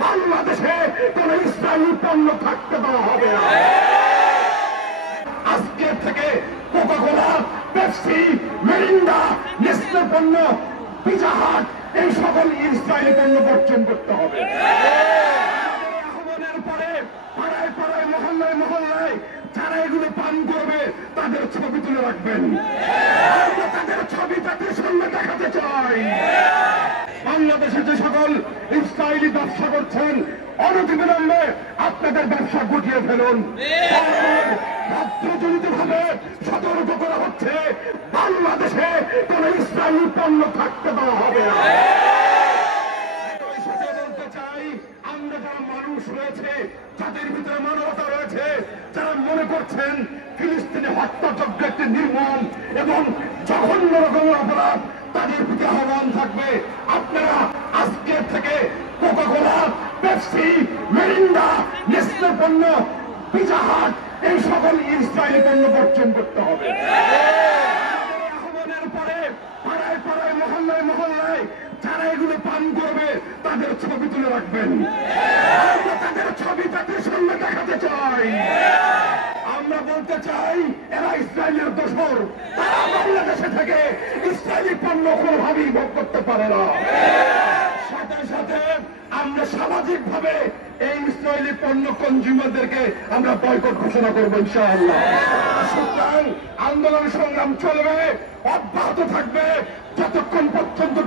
বাংলাদেশে কোন ইসরায়েলি পণ্য থাকতে দেওয়া হবে না। আজকের থেকে কোকা-কোলা, পেপসি, মিরিন্ডা, নেসলে পণ্য, পিজা হাট এই সকল ইসরায়েলি পণ্য বর্জন করতে হবে। আহ্বানের পরে পাড়ায় পাড়ায়, মহল্লায় মহল্লায় যারা এগুলো পান করবে তাদের ছবি তুলে রাখবেন। আমরা তাদের ছবি তাদের সামনে দেখাতে চাই। বাংলাদেশে যে সকল ইসরায়েলি ব্যবসা করছেন অনতিবিলম্বে আপনাদের ব্যবসা গুটিয়ে ফেলুন। ভদ্রজনিত ভাবে সতর্ক করা হচ্ছে, বাংলাদেশে কোন ইসরায়েলি পণ্য থাকতে দেওয়া হবে না। বলতে চাই, আমরা যারা মানুষ রয়েছে, যাদের ভিতরে মানবতা রয়েছে, যারা মনে করছেন ফিলিস্তিনি হত্যাযজ্ঞ একটি নির্মম এবং জঘন্য রকমের অপরাধ, তাদের প্রতি আহ্বান থাকবে, আপনারা আজকের থেকে কোকা-কোলা, পেপসি, মিরিন্ডা, নেসলে পণ্য, পিজা হাট এই সকল ইসরায়েলি পণ্য বর্জন করতে হবে। আহ্বানের পরে পাড়ায় পাড়ায়, মহল্লায় মহল্লায় যারা এগুলো পান করবে তাদের ছবি তুলে রাখবেন। আমরা তাদের ছবি তাদের সামনে দেখাতে চাই। আমরা বলতে চাই, এরা ইসরায়েলের দোসর, তারা বাংলাদেশে থেকে ইসরায়েলি পণ্য কোনোভাবেই ভোগ করতে পারে না। সাথে সাথে আমরা সামাজিক ভাবে এই ইসরায়েলি পণ্য কনজিউমারদেরকে আমরা বয়কট ঘোষণা করবো ইনশাআল্লাহ। সুতরাং আন্দোলন সংগ্রাম চলবে, অব্যাহত থাকবে যতক্ষণ পর্যন্ত